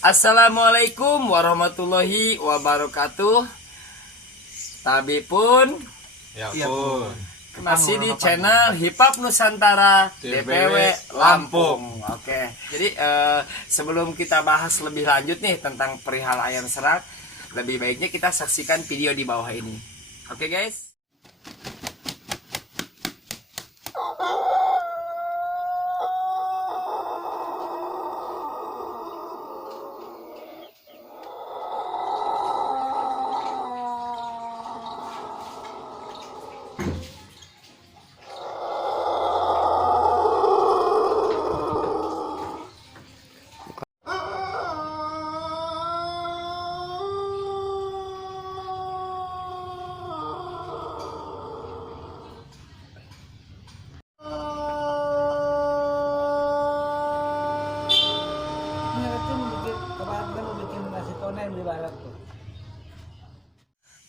Assalamualaikum warahmatullahi wabarakatuh. Tabi pun Ya pun. masih di channel Hip Hop Nusantara DPW Lampung. Oke, jadi sebelum kita bahas lebih lanjut nih tentang perihal ayam serak, lebih baiknya kita saksikan video di bawah ini. Oke guys.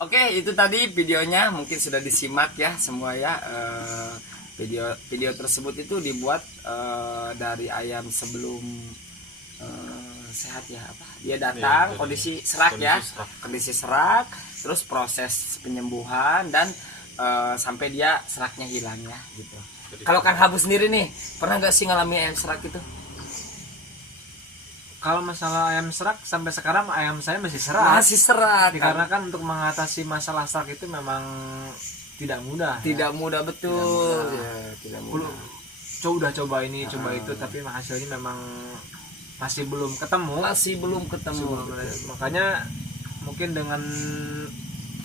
Oke, itu tadi videonya, mungkin sudah disimak ya semua ya. Video tersebut itu dibuat dari ayam sebelum sehat ya, apa? Dia datang kondisi serak ya, kondisi serak, terus proses penyembuhan dan sampai dia seraknya hilang ya gitu. Kalau Kang Habu sendiri nih, pernah nggak sih ngalami ayam serak itu? Kalau masalah ayam serak, sampai sekarang ayam saya masih serak. Masih serak. Dikarenakan untuk mengatasi masalah serak itu memang tidak mudah. Tidak mudah, betul. Tidak mudah. Udah coba ini, coba itu, tapi hasilnya memang masih belum ketemu. Makanya mungkin dengan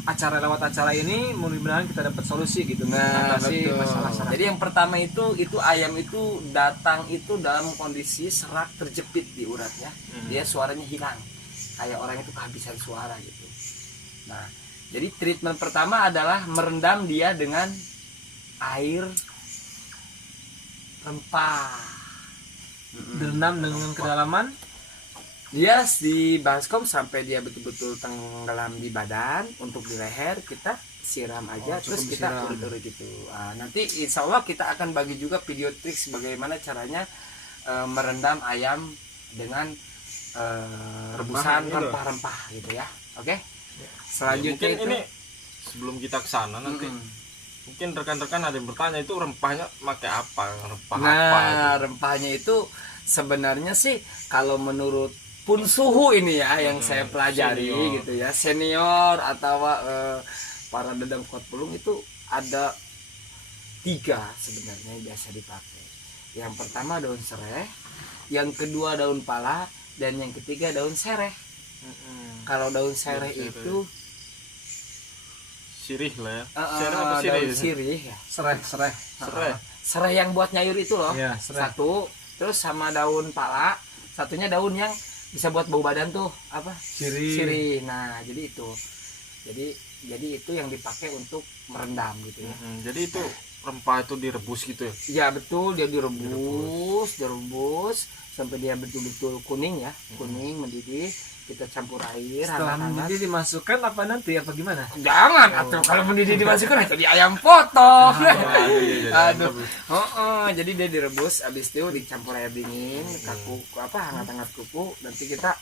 lewat acara ini mudah-mudahan kita dapat solusi gitu. Mengatasi masalah serak. Jadi yang pertama itu ayam itu datang itu dalam kondisi serak terjepit di uratnya. Dia suaranya hilang, kayak orang itu kehabisan suara gitu. Nah, jadi treatment pertama adalah merendam dia dengan air rempah. Direndam dengan kedalaman. Dia di baskom sampai dia betul-betul tenggelam di badan. Untuk di leher kita siram aja, terus kita urut-urut gitu. Nanti insya Allah kita akan bagi juga video tips bagaimana caranya merendam ayam dengan rebusan rempah-rempah gitu ya. Oke. Selanjutnya mungkin ini sebelum kita ke sana nanti mungkin rekan-rekan ada yang bertanya, itu rempahnya pakai apa? Rempahnya itu sebenarnya sih kalau menurut pun suhu ini ya yang saya pelajari senior gitu ya, senior atau para dedang kuat pulung itu ada 3 sebenarnya yang biasa dipakai. Yang pertama daun sereh, yang kedua daun pala, dan yang ketiga daun sereh. Kalau daun sereh itu sirih lah ya. Daun sirih ya. Sereh yang buat nyayur itu loh ya, satu. Terus sama daun pala, satunya daun yang bisa buat bau badan tuh, apa? Sirih. Nah, jadi itu. Jadi itu yang dipakai untuk merendam gitu ya. Jadi itu rempah itu direbus gitu ya? Ya betul, dia direbus sampai dia betul-betul kuning ya, kuning mendidih. Kita campur air. Setelah mendidih dimasukkan apa nanti, apa gimana? Jangan atuh, kalau mendidih dimasukkan itu di ayam potong. Aduh. Jadi dia direbus, habis itu dicampur air dingin, hangat-hangat kuku, nanti kita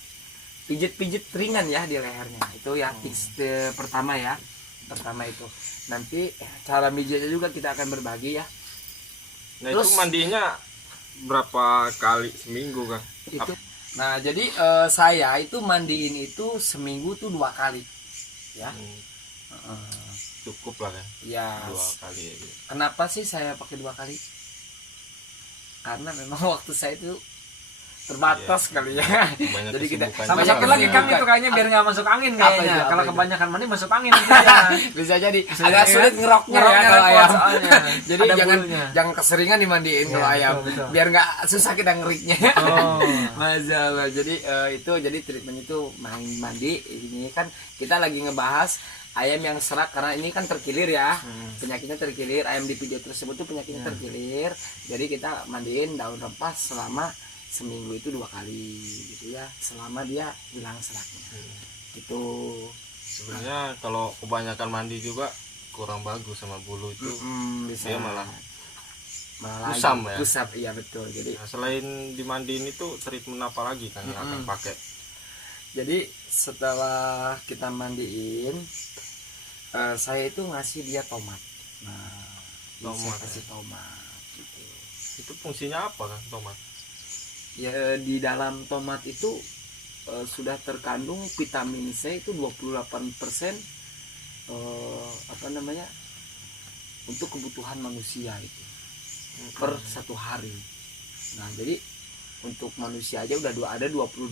pijit-pijit ringan ya di lehernya. Itu ya tips pertama ya. Pertama itu. Nanti cara mijitnya juga kita akan berbagi ya. Nah, terus, itu mandinya berapa kali seminggu, Kang? Itu. Nah, jadi saya itu mandiin itu seminggu tuh 2 kali ya. Cukup lah kan ya, 2 kali aja. Kenapa sih saya pakai 2 kali? Karena memang waktu saya itu terbatas kali ya. Jadi kita sama satu lagi kami tuh kayaknya biar nggak masuk angin kayaknya. Kalau kebanyakan mandi masuk angin bisa jadi agak sulit ngeroknya ya kalau ayam. Jadi jangan keseringan dimandiin kalau ayam, biar nggak susah kita ngeriknya. Masalah. Jadi jadi treatment itu mandi. Ini kan kita lagi ngebahas ayam yang serak karena ini kan terkilir ya, penyakitnya terkilir. Ayam di video tersebut tuh penyakitnya terkilir. Jadi kita mandiin daun rempah selama seminggu itu 2 kali gitu ya, selama dia hilang seraknya. Itu sebenarnya kalau kebanyakan mandi juga kurang bagus sama bulu itu. Dia malah kusam ya. Kusam, iya betul. Jadi selain dimandiin itu treatment apa lagi kan yang akan pakai? Jadi setelah kita mandiin, saya itu ngasih dia tomat. Nah, Tomat, saya kasih tomat. Gitu. Itu fungsinya apa kan tomat? Ya di dalam tomat itu sudah terkandung vitamin C itu 28% apa namanya untuk kebutuhan manusia itu per satu hari. Nah jadi untuk manusia aja udah ada 28%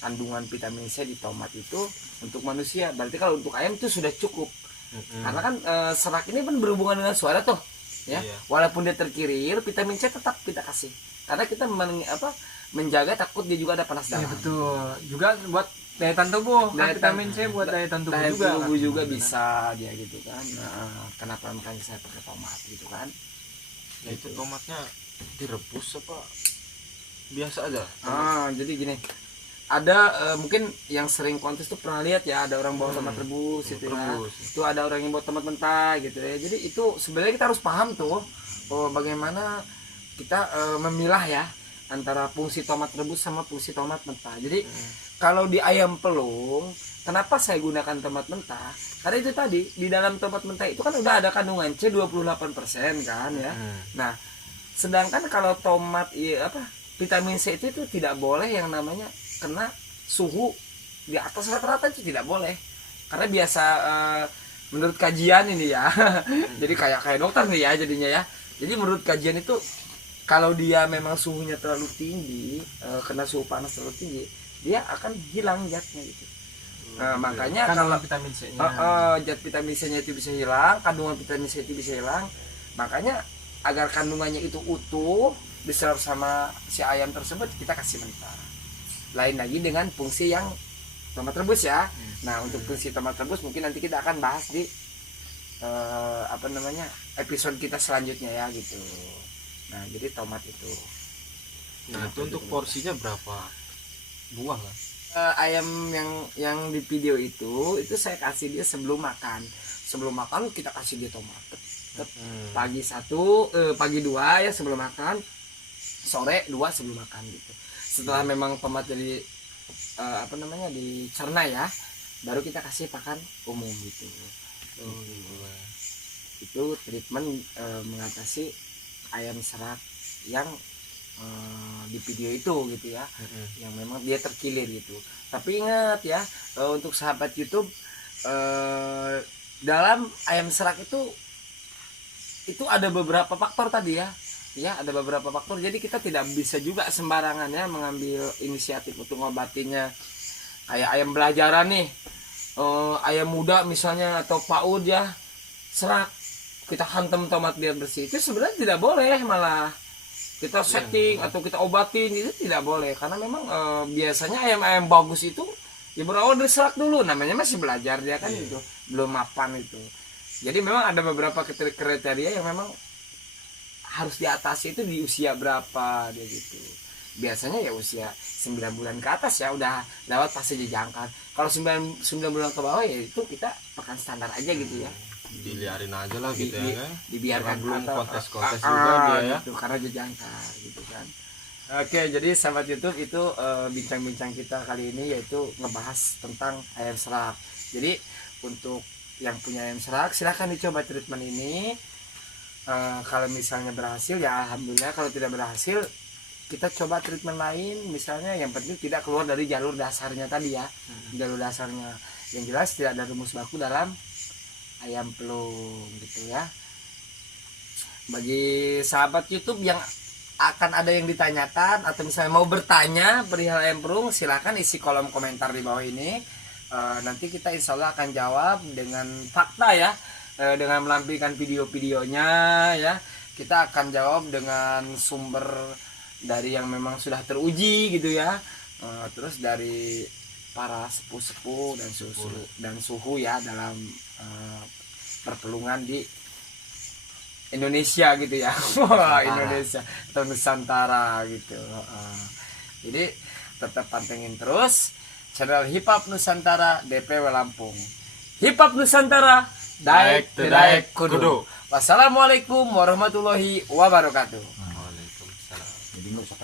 kandungan vitamin C di tomat itu untuk manusia. Berarti kalau untuk ayam itu sudah cukup. Karena kan serak ini kan berhubungan dengan suara tuh, ya. Iya. Walaupun dia terkirir, vitamin C tetap kita kasih. Karena kita menjaga takut dia juga ada panas Iya dalam. betul. Juga buat daya tahan tubuh. Kan vitamin C buat daya tahan tubuh Daya juga. tubuh kan? juga bisa dia gitu kan. Nah, kenapa makanya saya pakai tomat gitu kan? Ya, itu tomatnya direbus apa biasa aja? Jadi gini, ada mungkin yang sering kontes tuh pernah lihat ya, ada orang bawa tomat rebus gitu ya. Itu ada orang yang bawa tomat mentah gitu ya. Jadi itu sebenarnya kita harus paham tuh bagaimana kita memilah ya antara fungsi tomat rebus sama fungsi tomat mentah. Jadi kalau di ayam pelung, kenapa saya gunakan tomat mentah? Karena itu tadi di dalam tomat mentah itu kan udah ada kandungan C 28% kan ya. Nah, sedangkan kalau tomat vitamin C itu tidak boleh yang namanya kena suhu di atas rata-rata, itu tidak boleh. Karena biasa menurut kajian ini ya. Jadi kayak dokter nih ya jadinya ya. Jadi menurut kajian itu kalau dia memang suhunya terlalu tinggi, kena suhu panas terlalu tinggi, dia akan hilang zatnya gitu. Nah, makanya Kandungan kalau vitamin C-nya. zat vitamin C-nya itu bisa hilang, kandungan vitamin C itu bisa hilang. Makanya agar kandungannya itu utuh diserap sama si ayam tersebut, kita kasih mentah. Lain lagi dengan fungsi yang tomat rebus ya. Nah, untuk fungsi tomat rebus mungkin nanti kita akan bahas di episode kita selanjutnya ya gitu. Nah, jadi tomat itu. Nah, itu untuk porsinya berapa buah kan? Ayam yang di video itu saya kasih dia sebelum makan. Sebelum makan kita kasih dia tomat. Pagi 1, pagi 2 ya sebelum makan, sore 2 sebelum makan gitu. Setelah memang tomat jadi dicerna ya, baru kita kasih pakan umum gitu. Itu treatment mengatasi ayam serak yang di video itu gitu ya, yang memang dia terkilir gitu. Tapi ingat ya, untuk sahabat YouTube, dalam ayam serak itu ada beberapa faktor tadi ya, ada beberapa faktor. Jadi kita tidak bisa juga sembarangan ya mengambil inisiatif untuk ngobatinya. Kayak ayam belajaran nih, ayam muda misalnya atau PAUD ya, serak, kita hantam tomat biar bersih, itu sebenarnya tidak boleh. Malah kita setting atau kita obatin itu tidak boleh, karena memang biasanya ayam-ayam bagus itu ya berawal dari serak dulu, namanya masih belajar dia kan, itu belum mapan itu. Jadi memang ada beberapa kriteria yang memang harus diatasi itu di usia berapa dia gitu. Biasanya ya usia 9 bulan ke atas ya udah lewat fase jejangkan. Kalau 9 bulan ke bawah ya itu kita pakan standar aja gitu ya. Diliarin aja lah gitu ya kan, dibiarkan belum atau kontes juga dia ya gitu, karena jejangkar gitu kan. Oke, jadi sahabat YouTube itu bincang-bincang kita kali ini yaitu ngebahas tentang ayam serak. Jadi untuk yang punya ayam serak silahkan dicoba treatment ini. Kalau misalnya berhasil ya alhamdulillah, kalau tidak berhasil kita coba treatment lain, misalnya yang penting tidak keluar dari jalur dasarnya tadi ya. Jalur dasarnya yang jelas tidak ada rumus baku dalam ayam pelung gitu ya. Bagi sahabat YouTube yang akan ada yang ditanyakan atau misalnya mau bertanya perihal ayam pelung, silahkan isi kolom komentar di bawah ini. Nanti kita insya Allah akan jawab dengan fakta ya, dengan melampirkan video-videonya ya. Kita akan jawab dengan sumber dari yang memang sudah teruji gitu ya, terus dari para sepuh-sepuh dan suhu ya dalam perpelungan di Indonesia gitu ya. Wah, Indonesia atau Nusantara gitu. Jadi tetap pantengin terus channel Hip Hop Nusantara DPW Lampung. Hip Hop Nusantara, daek daek kudu. Wassalamualaikum warahmatullahi wabarakatuh. Waalaikumsalam. Jadi nggak usah